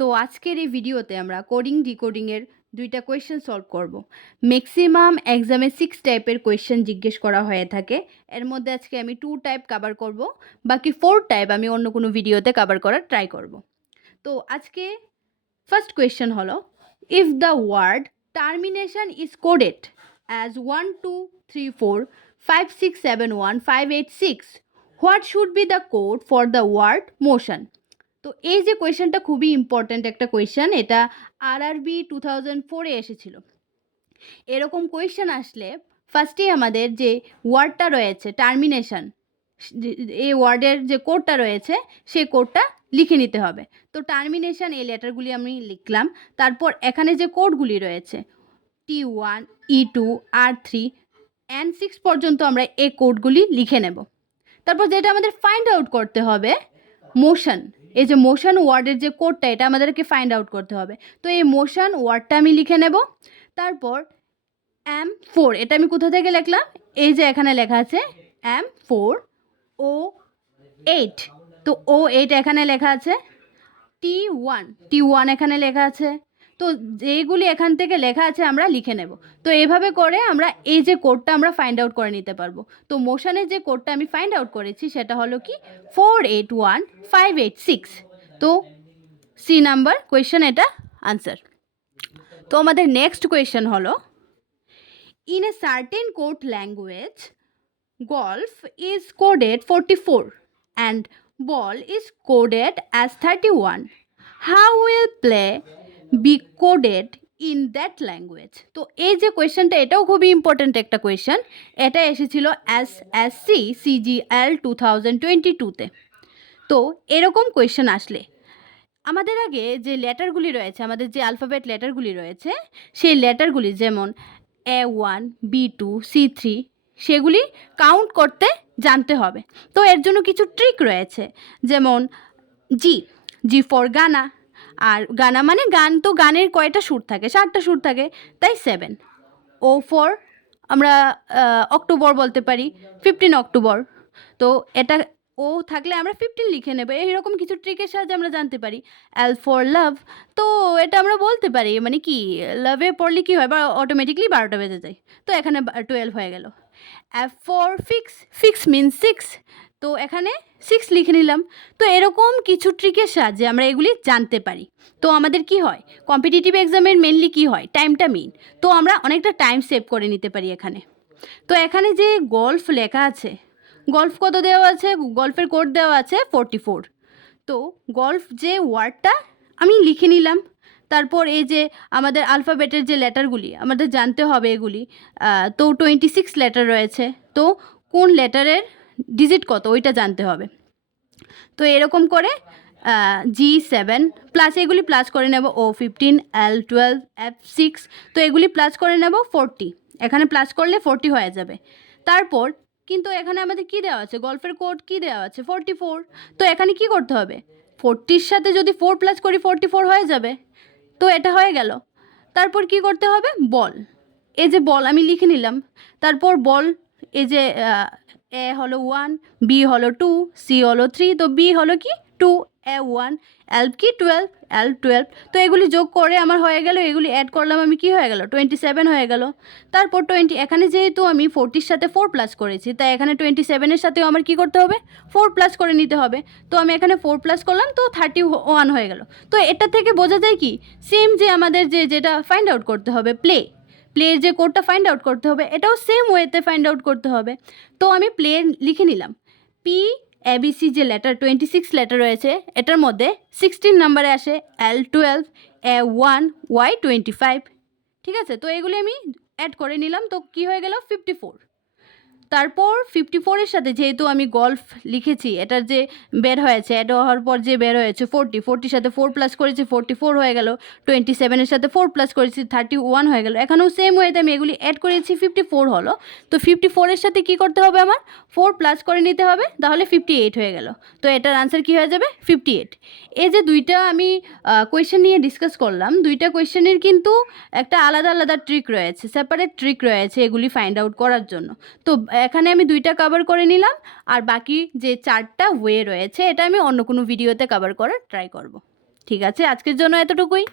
তো আজকের এই ভিডিওতে আমরা কোডিং ডিকোডিংয়ের দুইটা কোয়েশ্চেন সলভ করব। ম্যাক্সিমাম এক্সামে 6 টাইপের কোয়েশ্চেন জিজ্ঞেস করা হয়ে থাকে। এর মধ্যে আজকে আমি 2 টাইপ কভার করব, বাকি 4 টাইপ আমি অন্য কোনো ভিডিওতে কভার করার ট্রাই করব। তো আজকে ফার্স্ট কোয়েশ্চেন হলো, if the word termination is coded as 1 2 3 4 5 6 7 1 5 8 6, what should be the code for the word motion? তো এই যে কোয়েশ্চেনটা খুবই ইম্পর্ট্যান্ট একটা কোয়েশ্চেন, এটা আরআরবি 2004-এ এসেছিল। এরকম কোয়েশ্চেন আসলে ফার্স্টেই আমাদের যে ওয়ার্ডটা রয়েছে টার্মিনেশন, এই ওয়ার্ডের যে কোডটা রয়েছে সেই কোডটা লিখে নিতে হবে। তো টার্মিনেশন এই লেটারগুলি আমি লিখলাম, তারপর এখানে যে কোডগুলি রয়েছে T1 E2 R3 N6 পর্যন্ত আমরা এই কোডগুলি লিখে নেব। তারপর যেটা আমাদের ফাইন্ড আউট করতে হবে মোশন, এই যে মোশন ওয়ার্ডের যে কোডটা এটা আমাদেরকে ফাইন্ড আউট করতে হবে। তো এই মোশন ওয়ার্ডটা আমি লিখে নেব। তারপর M4, এটা আমি কোথা থেকে লিখলাম, এই যে এখানে লেখা আছে M4 O8, তো O8 এখানে লেখা আছে। T1 এখানে লেখা আছে। তো যেগুলি এখান থেকে লেখা আছে আমরা লিখে নেব। তো এভাবে করে আমরা এই যে কোডটা আমরা ফাইন্ড আউট করে নিতে পারবো। তো মোশনের যে কোডটা আমি ফাইন্ড আউট করেছি সেটা হলো কি 481586। তো সি নাম্বার কোয়েশ্চেন এটা আনসার। তো আমাদের নেক্সট কোয়েশ্চেন হলো, in a certain code language golf is coded 44 and ball is coded as 31. How will play be coded in that language? তো এই যে কোয়েশ্চেনটা এটাও খুবই ইম্পর্ট্যান্ট একটা কোয়েশ্চেন। এটা এসেছিল SSC CGL 2022-তে। তো এরকম কোয়েশ্চেন আসলে আমাদের আগে যে লেটারগুলি রয়েছে, আমাদের যে অ্যালফাবেট লেটারগুলি রয়েছে, সেই লেটারগুলি যেমন A1 B2 C3 সেগুলি কাউন্ট করতে জানতে হবে। তো এর জন্য কিছু ট্রিক রয়েছে, যেমন জি ফর গানা, আর গানা মানে গান, তো গানের কয়টা সুর থাকে, 7টা সুর থাকে, তাই 7। ও ফর আমরা অক্টোবর বলতে পারি, 15 অক্টোবর। তো এটা ও থাকলে আমরা 15 লিখে নেব। এইরকম কিছু ট্রিকের সাহায্যে আমরা জানতে পারি। এল ফর লাভ, তো এটা আমরা বলতে পারি মানে কি লাভে পড়লে কী হয় বা অটোমেটিকলি 12টা বেজে যায়, তো এখানে 12 হয়ে গেল। এফ ফর ফিক্স মিনস 6, তো এখানে 6 লিখে নিলাম। তো এরকম কিছু ট্রিকের সাহায্যে আমরা এগুলি জানতে পারি। তো আমাদের কি হয়, কম্পিটিটিভ এক্সামের মেনলি কি হয়, টাইমটা মেইন। তো আমরা অনেকটা টাইম সেভ করে নিতে পারি এখানে। তো এখানে যে গল্ফ লেখা আছে, গল্ফ কত দেওয়া আছে, গল্ফের কোড দেওয়া আছে 44। তো গল্ফ যে ওয়ার্ডটা আমি লিখে নিলাম। তারপর এই যে আমাদের আলফাবেটের যে লেটারগুলি আমাদের জানতে হবে এগুলি, তো 26 লেটার রয়েছে, তো কোন লেটারের ডিজিট কত ওইটা জানতে হবে। তো এরকম করে G7 প্লাস এগুলি প্লাস করে নেব, O15 L12 F6, তো এগুলি প্লাস করে নেব 40, এখানে প্লাস করলে 40 হয়ে যাবে। তারপর কিন্তু এখানে আমাদের কি দেওয়া আছে, গল্ফের কোড কি দেওয়া আছে 44। তো এখানে কি করতে হবে, 40-র সাথে যদি 4 প্লাস করি 44 হয়ে যাবে, তো এটা হয়ে গেল। তারপর কি করতে হবে, বল, এই যে বল আমি লিখে নিলাম। তারপর বল, এই যে এ হলো 1, বি হলো 2, সি হলো 3, তো বি হলো কি 2, A1, এল কি 12, L12, তো এগুলি যোগ করে আমার হয়ে গেল, এগুলি অ্যাড করলাম আমি, কি হয়ে গেল 27 হয়ে গেল। তারপর 20, এখানে যেহেতু আমি 40-র সাথে 4 প্লাস করেছি, তাই এখানে 27-এর সাথেও আমার কি করতে হবে, 4 প্লাস করে নিতে হবে। তো আমি এখানে 4 প্লাস করলাম, তো 31 হয়ে গেল। তো এটা থেকে বোঝা যায় কি, সেম যে আমাদের যেটা ফাইন্ড আউট করতে হবে প্লের যে কোডটা ফাইন্ড আউট করতে হবে, এটাও সেম ওয়েতে ফাইন্ড আউট করতে হবে। তো আমি প্লে লিখে নিলাম। ABC যে লেটার 26 লেটার রয়েছে, এটার মধ্যে 16 নাম্বারে আসে L12 A1 Y25, ঠিক আছে। তো এগুলি আমি অ্যাড করে নিলাম, তো কি হয়ে গেল 54। তারপর 54-এর সাথে যেহেতু আমি গল্ফ লিখেছি, এটার যে বের হয়েছে, অ্যাড হওয়ার পর যে বের হয়েছে 40-র সাথে 4 প্লাস করেছি 44 হয়ে গেল, 27-এর সাথে 4 প্লাস করেছি 31 হয়ে গেল। এখানেও সেম ওয়েতে আমি এগুলি অ্যাড করেছি, 54 হলো। তো 54-এর সাথে কি করতে হবে, আমার 4 প্লাস করে নিতে হবে, তাহলে 58 হয়ে গেল। তো এটার আনসার কি হয়ে যাবে 58। এই যে দুইটা আমি কোয়েশ্চেন নিয়ে ডিসকাস করলাম, দুইটা কোয়েশ্চেনের কিন্তু একটা আলাদা আলাদা ট্রিক রয়েছে, সেপারেট ট্রিক রয়েছে এগুলি ফাইন্ড আউট করার জন্য। তো এখানে আমি দুইটা কভার করে নিলাম, আর বাকি যে 4টা ওয়ে রয়েছে এটা আমি অন্য কোনো ভিডিওতে কভার করার ট্রাই করব। ঠিক আছে, আজকের জন্য এতটুকুই।